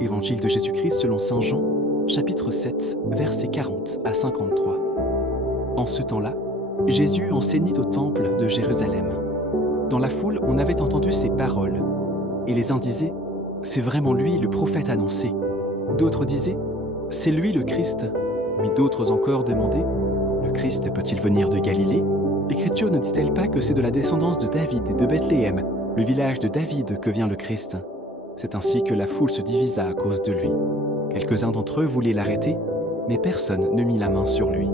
Évangile de Jésus-Christ selon saint Jean, chapitre 7, versets 40 à 53. En ce temps-là, Jésus enseignait au temple de Jérusalem. Dans la foule, on avait entendu ces paroles, et les uns disaient « C'est vraiment lui le prophète annoncé ». D'autres disaient « C'est lui le Christ ». Mais d'autres encore demandaient « Le Christ peut-il venir de Galilée ? L'Écriture ne dit-elle pas que c'est de la descendance de David et de Bethléem, le village de David, que vient le Christ ?» C'est ainsi que la foule se divisa à cause de lui. Quelques-uns d'entre eux voulaient l'arrêter, mais personne ne mit la main sur lui.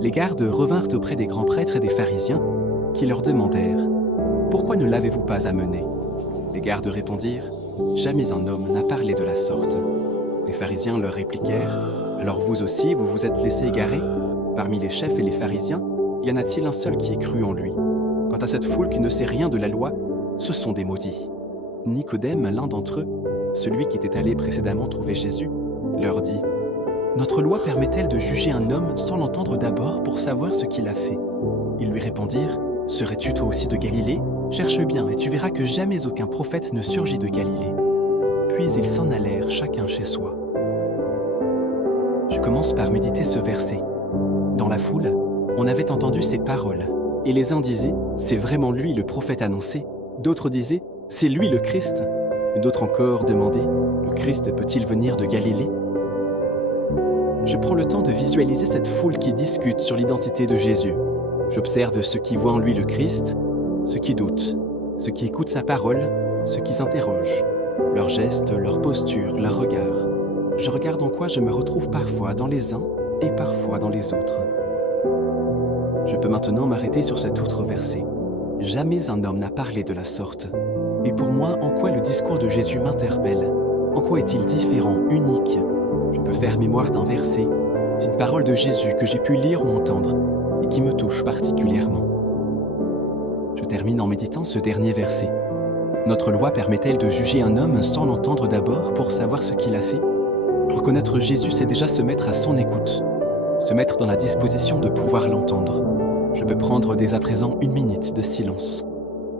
Les gardes revinrent auprès des grands prêtres et des pharisiens, qui leur demandèrent « Pourquoi ne l'avez-vous pas amené ?» Les gardes répondirent « Jamais un homme n'a parlé de la sorte. » Les pharisiens leur répliquèrent « Alors vous aussi, vous vous êtes laissés égarer ? Parmi les chefs et les pharisiens, y en a-t-il un seul qui ait cru en lui ? Quant à cette foule qui ne sait rien de la loi, ce sont des maudits. » Nicodème, l'un d'entre eux, celui qui était allé précédemment trouver Jésus, leur dit « Notre loi permet-elle de juger un homme sans l'entendre d'abord pour savoir ce qu'il a fait ?» Ils lui répondirent « Serais-tu toi aussi de Galilée ? Cherche bien et tu verras que jamais aucun prophète ne surgit de Galilée. » Puis ils s'en allèrent chacun chez soi. Je commence par méditer ce verset. Dans la foule, on avait entendu ces paroles, et les uns disaient « C'est vraiment lui le prophète annoncé », d'autres disaient « C'est lui le Christ », d'autres encore demandaient « Le Christ peut-il venir de Galilée ?» Je prends le temps de visualiser cette foule qui discute sur l'identité de Jésus. J'observe ceux qui voient en lui le Christ, ceux qui doutent, ceux qui écoutent sa parole, ceux qui s'interrogent, leurs gestes, leurs postures, leurs regards. Je regarde en quoi je me retrouve parfois dans les uns et parfois dans les autres. Je peux maintenant m'arrêter sur cet autre verset. Jamais un homme n'a parlé de la sorte. Et pour moi, en quoi le discours de Jésus m'interpelle? En quoi est-il différent, unique? Je peux faire mémoire d'un verset, d'une parole de Jésus que j'ai pu lire ou entendre et qui me touche particulièrement. Je termine en méditant ce dernier verset. Notre loi permet-elle de juger un homme sans l'entendre d'abord pour savoir ce qu'il a fait? Reconnaître Jésus, c'est déjà se mettre à son écoute, se mettre dans la disposition de pouvoir l'entendre. Je peux prendre dès à présent 1 minute de silence.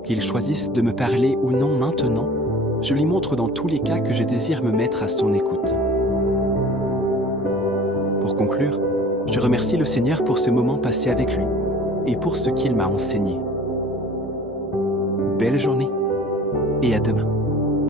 Qu'il choisisse de me parler ou non maintenant, je lui montre dans tous les cas que je désire me mettre à son écoute. Pour conclure, je remercie le Seigneur pour ce moment passé avec lui et pour ce qu'il m'a enseigné. Belle journée et à demain.